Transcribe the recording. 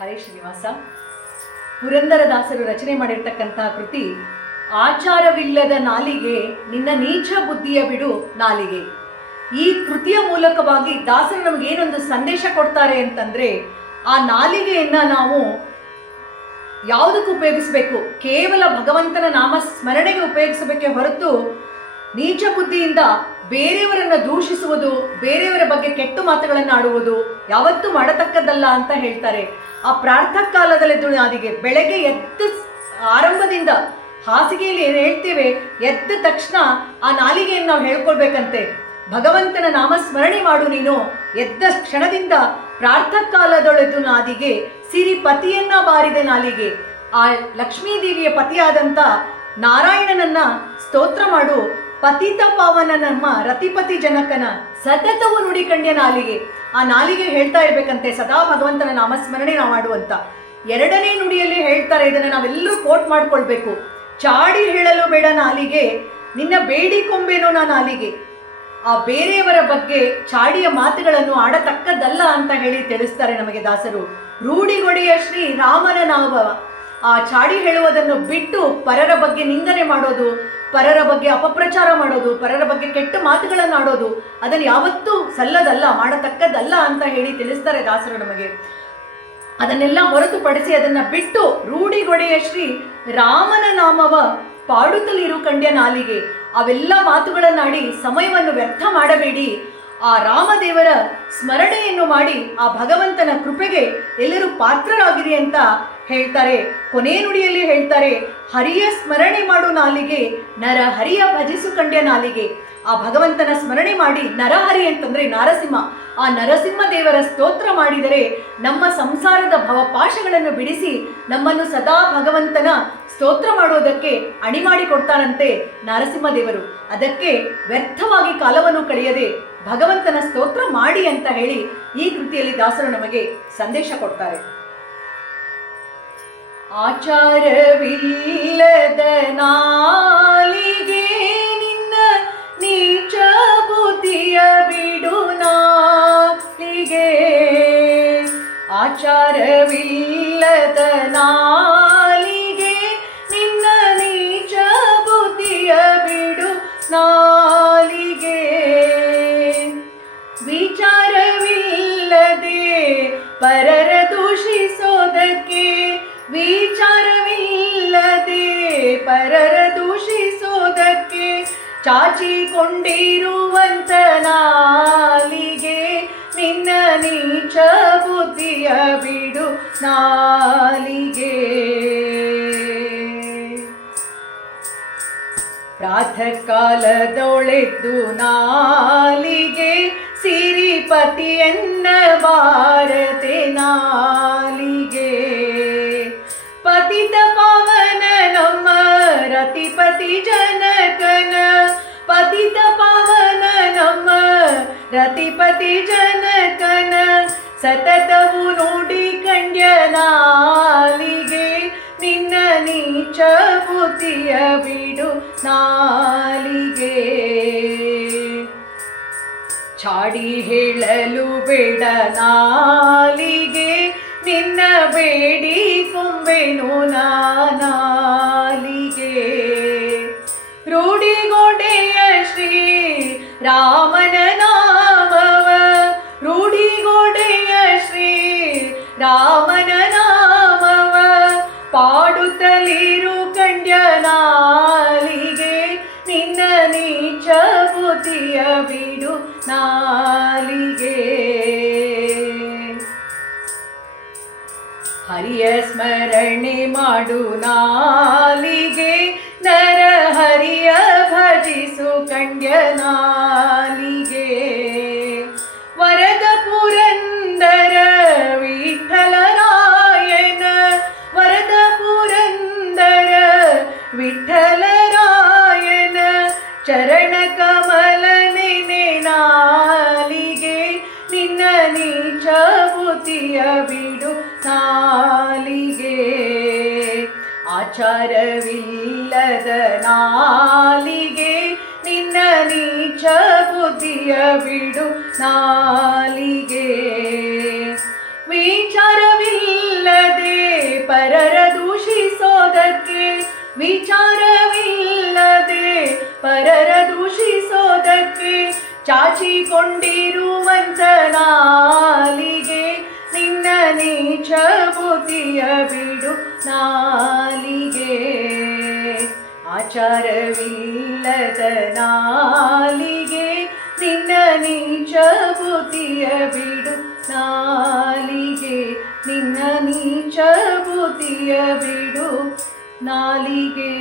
ಹರೇ ಶ್ರೀನಿವಾಸ. ಪುರಂದರದಾಸರು ರಚನೆ ಮಾಡಿರ್ತಕ್ಕಂತಹ ಕೃತಿ ಆಚಾರವಿಲ್ಲದ ನಾಲಿಗೆ ನಿನ್ನ ನೀಚ ಬುದ್ಧಿಯ ಬಿಡು ನಾಲಿಗೆ. ಈ ಕೃತಿಯ ಮೂಲಕವಾಗಿ ದಾಸರು ನಮಗೇನೊಂದು ಸಂದೇಶ ಕೊಡ್ತಾರೆ ಅಂತಂದ್ರೆ, ಆ ನಾಲಿಗೆಯನ್ನ ನಾವು ಯಾವುದಕ್ಕೆ ಉಪಯೋಗಿಸಬೇಕು? ಕೇವಲ ಭಗವಂತನ ನಾಮ ಸ್ಮರಣೆಗೆ ಉಪಯೋಗಿಸಬೇಕೆ ಹೊರತು ನೀಚ ಬುದ್ಧಿಯಿಂದ ಬೇರೆಯವರನ್ನ ದೂಷಿಸುವುದು, ಬೇರೆಯವರ ಬಗ್ಗೆ ಕೆಟ್ಟ ಮಾತುಗಳನ್ನು ಆಡುವುದು ಯಾವತ್ತೂ ಮಾಡತಕ್ಕದ್ದಲ್ಲ ಅಂತ ಹೇಳ್ತಾರೆ. ಆ ಪ್ರಾರ್ಥನಾ ಕಾಲದಲ್ಲಿದ್ದು ನಾಲಿಗೆ ಬೆಳಗ್ಗೆ ಎದ್ದ ಆರಂಭದಿಂದ ಹಾಸಿಗೆಯಲ್ಲಿ ಏನು ಹೇಳ್ತೇವೆ, ಎದ್ದ ತಕ್ಷಣ ಆ ನಾಲಿಗೆಯನ್ನು ನಾವು ಹೇಳ್ಕೊಳ್ಬೇಕಂತೆ. ಭಗವಂತನ ನಾಮಸ್ಮರಣೆ ಮಾಡು ನೀನು. ಎದ್ದ ಕ್ಷಣದಿಂದ ಪ್ರಾರ್ಥನಾ ಕಾಲದೊಳೆದು ನಾಲಿಗೆ ಸಿರಿ ಪತಿಯನ್ನ ಬಾರಿದೆ ನಾಲಿಗೆ. ಆ ಲಕ್ಷ್ಮೀದೇವಿಯ ಪತಿಯಾದಂಥ ನಾರಾಯಣನನ್ನ ಸ್ತೋತ್ರ ಮಾಡು. ಪತಿತ ಪಾವನ ನಮ್ಮ ರತಿಪತಿ ಜನಕನ ಸತತವು ನುಡಿಕಂಡ್ಯ ನಾಲಿಗೆ. ಆ ನಾಲಿಗೆ ಹೇಳ್ತಾ ಇರ್ಬೇಕಂತೆ ಸದಾ ಭಗವಂತನ ನಾಮಸ್ಮರಣೆ ನಾವು ಮಾಡುವಂತ. ಎರಡನೇ ನುಡಿಯಲ್ಲಿ ಹೇಳ್ತಾರೆ, ಇದನ್ನ ನಾವೆಲ್ಲರೂ ಕೋಟ್ ಮಾಡ್ಕೊಳ್ಬೇಕು. ಚಾಡಿ ಹೇಳಲು ಬೇಡ ನಾಲಿಗೆ, ನಿನ್ನ ಬೇಡಿಕೊಂಬೇನೋ ನಾ ನಾಲಿಗೆ. ಆ ಬೇರೆಯವರ ಬಗ್ಗೆ ಚಾಡಿಯ ಮಾತುಗಳನ್ನು ಆಡತಕ್ಕದ್ದಲ್ಲ ಅಂತ ಹೇಳಿ ತಿಳಿಸ್ತಾರೆ ನಮಗೆ ದಾಸರು. ರೂಢಿಗೊಡೆಯ ಶ್ರೀ ರಾಮನ ನಾಮ. ಆ ಚಾಡಿ ಹೇಳುವುದನ್ನು ಬಿಟ್ಟು ಪರರ ಬಗ್ಗೆ ನಿಂದನೆ ಮಾಡೋದು, ಪರರ ಬಗ್ಗೆ ಅಪಪ್ರಚಾರ ಮಾಡೋದು, ಪರರ ಬಗ್ಗೆ ಕೆಟ್ಟ ಮಾತುಗಳನ್ನು ಆಡೋದು, ಅದನ್ನು ಯಾವತ್ತೂ ಸಲ್ಲದಲ್ಲ, ಮಾಡತಕ್ಕದ್ದಲ್ಲ ಅಂತ ಹೇಳಿ ತಿಳಿಸ್ತಾರೆ ದಾಸರು ನಮಗೆ. ಅದನ್ನೆಲ್ಲ ಹೊರತುಪಡಿಸಿ ಅದನ್ನ ಬಿಟ್ಟು ರೂಢಿಗೊಡೆಯ ಶ್ರೀ ರಾಮನ ನಾಮವ ಪಾಡುತ್ತಲಿರು ಕಂಡ್ಯ ನಾಲಿಗೆ. ಅವೆಲ್ಲ ಮಾತುಗಳನ್ನಾಡಿ ಸಮಯವನ್ನು ವ್ಯರ್ಥ ಮಾಡಬೇಡಿ. ಆ ರಾಮದೇವರ ಸ್ಮರಣೆಯನ್ನು ಮಾಡಿ ಆ ಭಗವಂತನ ಕೃಪೆಗೆ ಎಲ್ಲರೂ ಪಾತ್ರರಾಗಿರಿ ಅಂತ ಹೇಳ್ತಾರೆ. ಕೊನೆ ನುಡಿಯಲ್ಲಿ ಹೇಳ್ತಾರೆ, ಹರಿಯ ಸ್ಮರಣೆ ಮಾಡು ನಾಲಿಗೆ, ನರ ಹರಿಯ ಭಜಿಸು ಕಂಡ್ಯ ನಾಲಿಗೆ. ಆ ಭಗವಂತನ ಸ್ಮರಣೆ ಮಾಡಿ, ನರಹರಿ ಅಂತಂದ್ರೆ ನರಸಿಂಹ, ಆ ನರಸಿಂಹ ದೇವರ ಸ್ತೋತ್ರ ಮಾಡಿದರೆ ನಮ್ಮ ಸಂಸಾರದ ಭವಪಾಶಗಳನ್ನು ಬಿಡಿಸಿ ನಮ್ಮನ್ನು ಸದಾ ಭಗವಂತನ ಸ್ತೋತ್ರ ಮಾಡುವುದಕ್ಕೆ ಅಣಿ ಮಾಡಿ ಕೊಡ್ತಾರಂತೆ ನರಸಿಂಹ ದೇವರು. ಅದಕ್ಕೆ ವ್ಯರ್ಥವಾಗಿ ಕಾಲವನ್ನು ಕಳೆಯದೆ ಭಗವಂತನ ಸ್ತೋತ್ರ ಮಾಡಿ ಅಂತ ಹೇಳಿ ಈ ಕೃತಿಯಲ್ಲಿ ದಾಸರು ನಮಗೆ ಸಂದೇಶ ಕೊಡ್ತಾರೆ. ಆಚಾರವಿಲ್ಲದ ನಾಲಿಗೆ ನಿನ್ನ ನೀಚ ಬುದ್ಧಿಯ ಬಿಡು ನಾಲಿಗೆ. ಆಚಾರವಿಲ್ಲದ ನಾಲಿಗೆ ನಿನ್ನ ನೀಚ ಬುದ್ಧಿಯ ಬಿಡು ನಾಲಿಗೆ. ವಿಚಾರವಿಲ್ಲದೆ ಪರರ ದೂಷಿಸೋದಕ್ಕೆ, ವಿಚಾರವಿಲ್ಲದೆ ಪರರ ದೂಷಿಸೋದಕ್ಕೆ ಚಾಚಿಕೊಂಡಿರುವಂತ ನಾಲಿಗೆ, ನಿನ್ನ ನೀಚ ಬುದ್ಧಿಯ ಬಿಡು ನಾಲಿಗೆ. ಪ್ರಾತಃ ಕಾಲದೊಳೆದ್ದು ನಾಲಿಗೆ ಸಿರಿಪತಿಯನ್ನ ಬಾರತೆ ನಾಲಿಗೆ. ಪತಿತ ಪಾವನ ನಮ್ಮ ರತಿಪತಿ ಜನಕನ, ಪತಿತ ಪಾವನ ನಮ್ಮ ರತಿಪತಿ ಜನಕನ ಸತತವು ನುಡಿ ಕಂಡ್ಯ ನಾಲಿಗೆ, ನಿನ್ನ ನೀಚ ಬುದ್ಧಿಯ ಬಿಡು ನಾಲಿಗೆ. ಚಾಡಿ ಹೇಳಲು ಬೇಡ ನಾಲಿಗೆ, ನಿನ್ನ ಬೇಡಿಕೊಂಬೆನು ನಾಲಿಗೆ. ರೂಢಿಗೊಡೆಯ ಶ್ರೀ ರಾಮನ ನಾಮವ, ರೂಢಿಗೊಡೆಯ ಶ್ರೀ ರಾಮನ ನಾಮವ ಪಾಡುತ್ತಲಿರು ಕಂಡ್ಯ ನಾಲಿಗೆ, ನಿನ್ನ ನೀಚ ಬುದ್ಧಿಯ ಬಿಡು ನಾಲಿಗೆ. ಹರಿಯ ಸ್ಮರಣೆ ಮಾಡು ನಾಲಿಗೆ, ನರ ಹರಿಯ ಭಜಿಸು ಕಂಡ್ಯ ನಾಲಿಗೆ. ವರದ ಪುರಂದರ ವಿಠಲರಾಯನ, ವರದ ಪುರಂದರ ವಿಠಲರಾಯನ ಚರಣ ಕಮಲ ನೆನೆ ನಾಲಿಗೆ, ನಿನ್ನ ನೀಚ ಬುದ್ಧಿಯ ಬಿಡು ನಾಲಿಗೆ. ಆಚಾರವಿಲ್ಲದ ನಾಲಿಗೆ, ನಿನ್ನ ನೀಚ ಬುದ್ಧಿಯ ಬಿಡು ನಾಲಿಗೆ. ವಿಚಾರವಿಲ್ಲ ಪರರ ದೂಷಿಸೋದಕ್ಕೆ ವಿಚಾರವಿಲ್ಲದೆ, ಪರರ ದೂಷಿಸೋದಕ್ಕೆ ಚಾಚಿಕೊಂಡಿರುವಂತ ನಾಲಿಗೆ, ನಿನ್ನ ನೀಚ ಬುದ್ಧಿಯ ಬಿಡು ನಾಲಿಗೆ. ಆಚಾರವಿಲ್ಲದ ನಾಲಿಗೆ, ನಿನ್ನ ನೀಚ ಬುದ್ಧಿಯ ಬಿಡು ನಾಲಿಗೆ, ನಿನ್ನ ನೀಚ ಬುದ್ಧಿಯ ಬಿಡು ನಾಲಿಗೆ.